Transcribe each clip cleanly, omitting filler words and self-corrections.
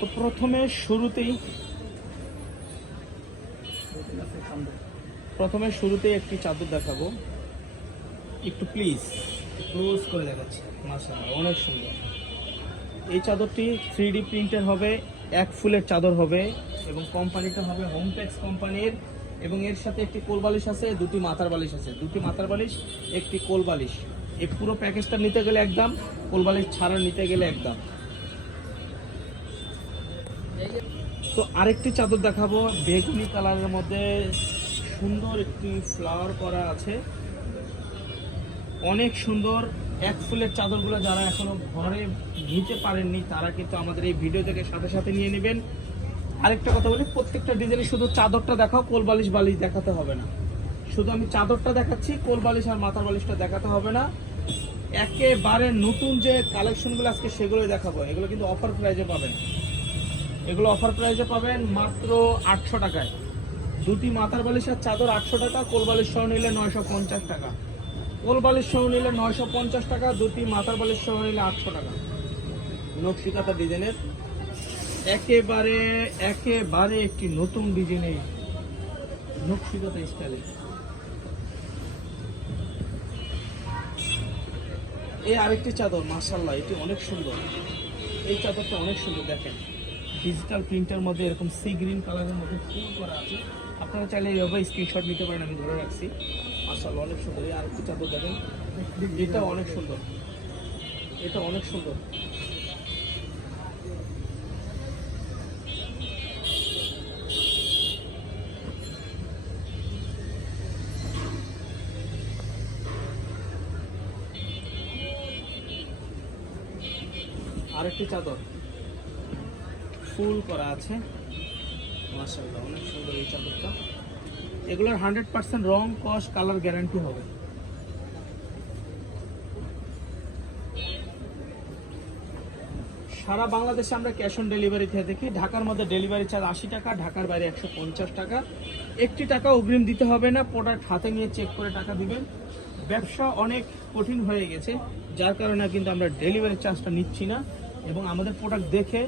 তো প্রথমে শুরুতেই একটি চাদর দেখাবো, একটু প্লিজ ক্লোজ করে দেখাচ্ছি। মাশাআল্লাহ অনেক সুন্দর। এই চাদরটি 3D প্রিন্টের হবে, এক ফুলের চাদর হবে এবং কোম্পানিটা হবে হোমটেক্স কোম্পানির, এবং এর সাথে একটি কোল বালিশ আছে, দুটি মাথার বালিশ আছে, দুটি মাথার বালিশ, একটি কোল বালিশ। এই পুরো প্যাকেজটা নিতে গেলে একদম, কোল বালিশ ছাড়া নিতে গেলে একদম। তো আরেকটি চাদর দেখাবো, বেগুনি কালারের মধ্যে সুন্দর একটি ফ্লাওয়ার করা আছে, অনেক সুন্দর। এক ফুলের চাদরগুলো যারা এখনো ঘরে নিতে পারেননি তারা কিন্তু আমাদের এই ভিডিও থেকে সাথে সাথে নিয়ে নেবেন। আরেকটা কথা বলি, প্রত্যেকটা ডিজাইনে শুধু চাদরটা দেখাও, কোল বালিশ বালিশ দেখাতে হবে না। শুধু আমি চাদরটা দেখাচ্ছি, কোল বালিশ আর মাথার বালিশটা দেখাতে হবে না। একেবারে নতুন যে কালেকশনগুলো আজকে সেগুলোই দেখাবো। এগুলো কিন্তু অফার প্রাইজে পাবেন, এগুলো অফার প্রাইজে পাবেন মাত্র 800 টাকায়। দুটি মাথার বালিশ আর চাদর 800 টাকা, কোল বালিশ সহ নিলে 950 টাকা। কোল বালিশ সহ নিলে 950 টাকা, দুটি মাথার বালিশ সহ নিলে 800 টাকা। নকশিকাতা ডিজাইনের একেবারে একটি নতুন ডিজাইনের নকশিকাতা স্টাইলে। এই আরেকটি চাদর, মাশাআল্লাহ এটি অনেক সুন্দর। এই চাদরটা অনেক সুন্দর, দেখেন ডিজিটাল প্রিন্টের মধ্যে এরকম সি গ্রিন কালারের মধ্যে ফুল করা আছে। আপনারা চাইলে এইভাবে স্ক্রিনশট নিতে পারেন, আমি ধরে রাখছি। মাশাআল্লাহ অনেক সুন্দর। এই আরেকটি চাদর দেখেন, এটা অনেক সুন্দর, এটা অনেক সুন্দর। আরেকটি চাদর ফুল করা আছে, মাশাআল্লাহ অনেক সুন্দর এই চাদরটা। এগুলোর 100% রং, কস, কালার গ্যারান্টি হবে। সারা বাংলাদেশে আমরা ক্যাশ অন ডেলিভারি দিয়ে থাকি। ঢাকার মধ্যে ডেলিভারি চার্জ 80 টাকা, ঢাকার বাইরে 150 টাকা। একটি টাকা অগ্রিম দিতে হবে না, প্রোডাক্ট হাতে নিয়ে চেক করে টাকা দিবেন। ব্যবসা অনেক কঠিন হয়ে গেছে, যার কারণে কিন্তু আমরা ডেলিভারি চার্জটা নিচ্ছি না। এবং আমাদের প্রোডাক্ট দেখে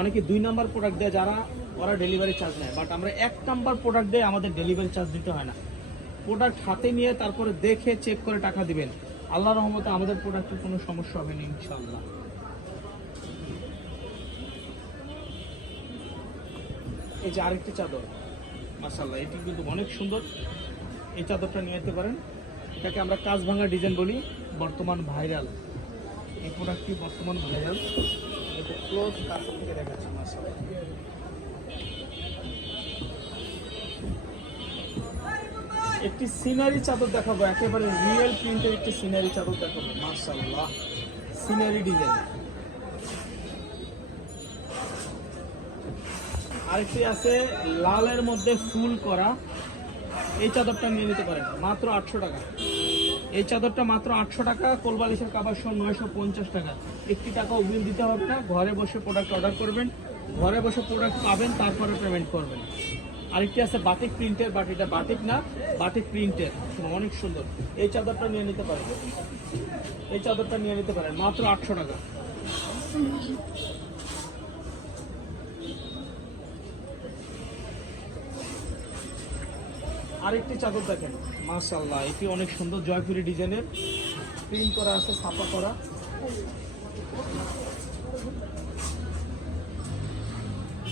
অনেকে 2 নাম্বার প্রোডাক্ট দেয়, যারা ওরা ডেলিভারি চার্জ নেয়, বাট আমরা 1 নাম্বার প্রোডাক্ট দিয়ে আমাদের ডেলিভারি চার্জ দিতে হয় না। প্রোডাক্ট হাতে নিয়ে তারপরে দেখে চেক করে টাকা দিবেন। আল্লাহর রহমতে আমাদের প্রোডাক্টের কোনো সমস্যা হবে না ইনশাআল্লাহ। এই যে আরেকটি চাদর, মাশাআল্লাহ এটি কিন্তু অনেক সুন্দর। এই চাদরটা নিয়ে যেতে পারেন, এটাকে আমরা কাজ ভাঙা ডিজাইন বলি, বর্তমান ভাইরাল। এই প্রোডাক্টটি বর্তমান ভাইরাল। এটা ক্লোজ কাছ থেকে দেখাচ্ছি, মাশাআল্লাহ। একটি সিনারি চাদর দেখাবো, একেবারে রিয়েল প্রিন্টের একটি সিনারি চাদর দেখাবো, মাশাআল্লাহ সিনারি ডিজাইন। আরেকটি আছে লালের মধ্যে ফুল করা, এই চাদরটা নিয়ে নিতে পারেন মাত্র 800 টাকা। এই চাদরটা মাত্র 800 টাকা, কোলবালিশের কাভার সহ 950 টাকা। একটি টাকা অগ্রিম দিতে হবে না, ঘরে বসে প্রোডাক্ট অর্ডার করবেন, ঘরে বসে প্রোডাক্ট পাবেন, তারপরে পেমেন্ট করবেন। আরেকটি আছে বাটিক প্রিন্টের, বাট এটা বাটিক না, বাটিক প্রিন্টের, অনেক সুন্দর। এই চাদরটা নিয়ে নিতে পারেন, এই চাদরটা নিয়ে নিতে পারেন মাত্র 800 টাকা। আরেকটি চাদর দেখেন, মাশাআল্লাহ এটি অনেক সুন্দর, জয়পুরি ডিজাইনের, প্রিন্ট করা আছে, ছাপা করা।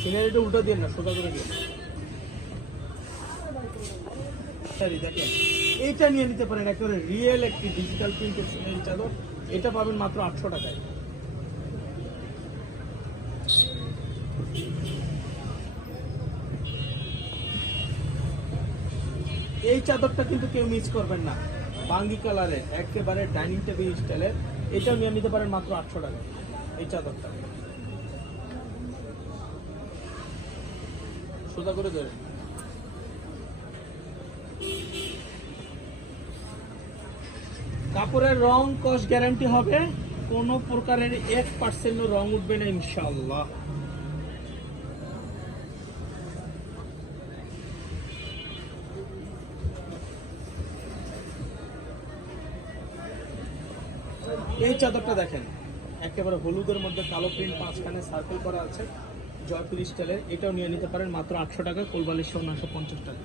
সিনারিটা উল্টো দিয়ে না, সোজা করে দিয়ে দেখেন। এইটা নিয়ে নিতে পারেন, একেবারে রিয়েল একটি ডিজিটাল প্রিন্টের সিনারি চাদর। এটা পাবেন মাত্র 800 টাকায়। এই চাদরটা কিন্তু কেউ মিস করবেন না, বাঙ্গি কালারের, একেবারে ডাইনিং টেবিল স্টাইলের। এটাও নিয়ে নিতে পারেন মাত্র 800 টাকা। এই চাদরটা সোজা করে ধরে। কাপড়ের রং, কস গ্যারান্টি হবে, কোনো প্রকারের 1% রং উঠবে না ইনশাআল্লাহ। এই চাদরটা দেখেন, একেবারে হলুদের মধ্যে কালো প্রিন্ট, মাঝখানে সার্কেল করা আছে, জয়পুর স্টাইলের, এটাও নিয়ে নিতে পারেন মাত্র 800 টাকা, কোলবালিশ সহ 950 টাকা।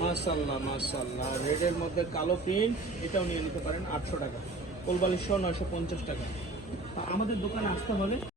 মাশাআল্লাহ মাশাআল্লাহ, রেডের মধ্যে কালো প্রিন্ট, এটাও নিয়ে নিতে পারেন 800 টাকা, কোলবালিশ সহ 950 টাকা। আমাদের দোকানে আসতে হবে।